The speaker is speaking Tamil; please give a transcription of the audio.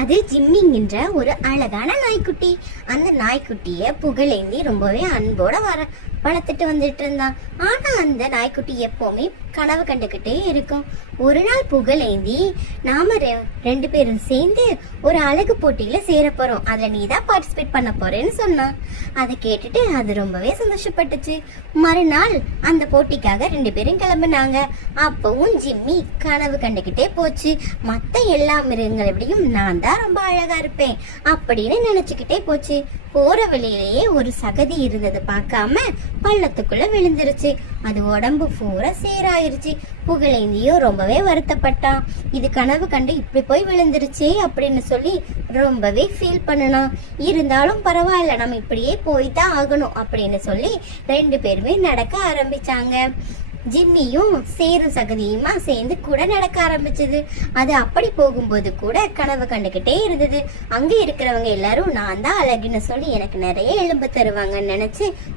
அது ஜிம்மிங்கிற ஒரு அழகான நாய்க்குட்டி. அந்த நாய்க்குட்டிய புகழேந்தி ரொம்பவே அன்போட வளர்த்துட்டு வந்துட்டு இருந்தான். ஆனா அந்த நாய்க்குட்டி எப்பவுமே கனவு கண்டுகிட்டே இருக்கும். ஒரு நாள் புகழேந்தி, நாம ரெண்டு பேரும் சேர்ந்து ஒரு அழகு போட்டியில சேர போறோம், அதுல நீ தான் பார்ட்டிசிபேட் பண்ண போறேன்னு சொன்னான். அதை கேட்டுட்டு அது ரொம்பவே சந்தோஷப்பட்டுச்சு. மறுநாள் அந்த போட்டிக்காக ரெண்டு பேரும் கிளம்புனாங்க. அப்பவும் ஜிம்மி கனவு கண்டுகிட்டே போச்சு. மத்த எல்லா மிருகங்களை விடையும் நான் தான் ரொம்ப அழகா இருப்பேன் அப்படின்னு நினைச்சுக்கிட்டே போச்சு. போற வழியிலேயே ஒரு சகதி இருந்தது பார்க்காம பள்ளத்துக்குள்ள விழுந்துருச்சு. அது உடம்பு பூரா சேராயிருச்சு. புகழேந்தியும் ரொம்பவே வருத்தப்பட்டான். இது கனவு கண்டு இப்படி போய் விழுந்துருச்சே அப்படின்னு சொல்லி ரொம்பவே ஃபீல் பண்ணனான். இருந்தாலும் பரவாயில்ல, நம்ம இப்படியே போய்தான் ஆகணும் அப்படின்னு சொல்லி ரெண்டு பேருமே நடக்க ஆரம்பிச்சாங்க. ஜிம்மியும் சேரும் சகதியுமா சேர்ந்து கூட நடக்க ஆரம்பிச்சது. அது அப்படி போகும்போது கூட கனவு கண்டுகிட்டே இருந்தது. அங்க இருக்கிறவங்க எல்லாரும் நான் தான் அழகுன்னு சொல்லி எனக்கு நிறைய எலும்பு தருவாங்கன்னு நினைச்சு